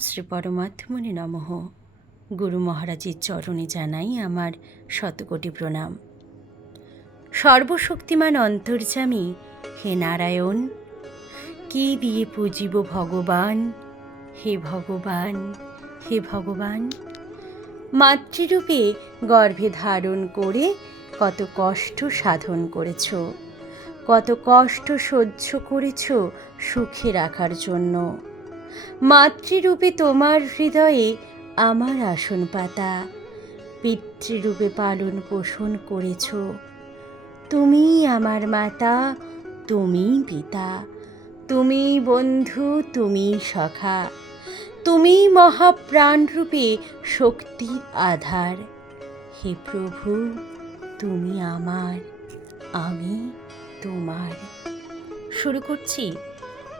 শ্রী পরমাত্মনে নমঃ। গুরু মহারাজের চরণে জানাই আমার শতকোটি প্রণাম। সর্বশক্তিমান অন্তর্যামী, হে নারায়ণ, কি দিয়ে পুজিব ভগবান? হে ভগবান হে ভগবান, মাতৃরূপে গর্ভে ধারণ করে কত কষ্ট সাধন করেছ, কত কষ্ট সহ্য করেছ সুখে রাখার জন্য। মাতৃরূপে তোমার হৃদয়ে আমার আসন পাতা। পিতৃরূপে পালন পোষণ করেছ। তুমি আমার মাতা তুমি পিতা। তুমি বন্ধু তুমি সখা। তুমি মহাপ্রাণরূপে শক্তির আধার। হে প্রভু, তুমি আমার, আমি তোমার। শুরু করছি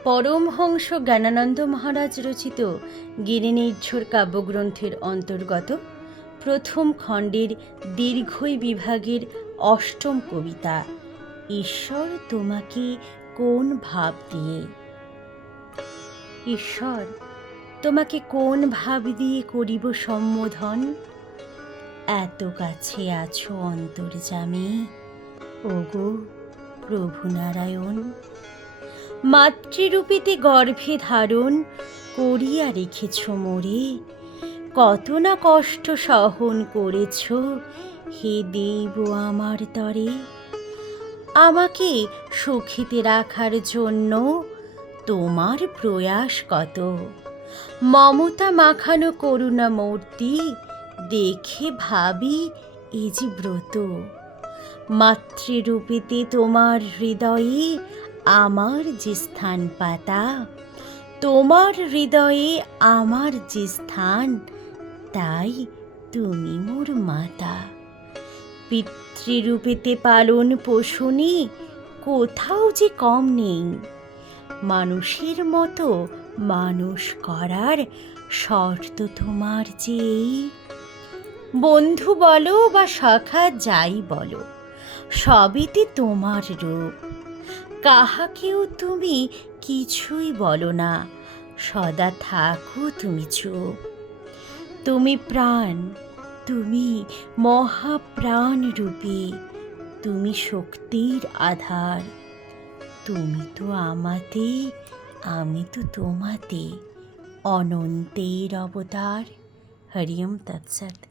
পরমহংস জ্ঞানানন্দ মহারাজ রচিত গিরিনির্ঝর কাব্যগ্রন্থের অন্তর্গত প্রথম খণ্ডের দীর্ঘই বিভাগের অষ্টম কবিতা, ঈশ্বর তোমাকে কোন ভাব দিয়ে? ঈশ্বর, তোমাকে কোন ভাব দিয়ে করিব সম্বোধন? এত কাছে আছো অন্তর্জামী ওগো প্রভু নারায়ণ। মাতৃরূপেতে গর্ভে ধারণ করিয়া রেখেছ মোরে। কত না কষ্ট সহন করেছ হে দেব আমার তরে। আমাকে সুখীতে রাখার জন্য তোমার প্রয়াস কত। মমতা মাখানো করুণা মূর্তি দেখে ভাবি এ যে ব্রত। মাতৃরূপেতে তোমার হৃদয়ে আমার যে স্থান পাতা, তোমার হৃদয়ে আমার যে স্থান, তাই তুমি মোর মাতা। পিতৃরূপেতে পালন পোষণে কোথাও যে কম নেই। মানুষের মতো মানুষ করার শর্ত তোমার যে বন্ধু বলো বা শাখা যাই বলো, সবেতে তোমার রূপ। কাহাকেও তুমি কিছুই বলো না, সদা থাকো তুমি চুপ। তুমি প্রাণ, তুমি মহাপ্রাণ রূপে, তুমি শক্তির আধার। তুমি তো আমাতে, আমি তো তোমাতে অনন্তের অবতার। হরিয়ম তৎসৎ।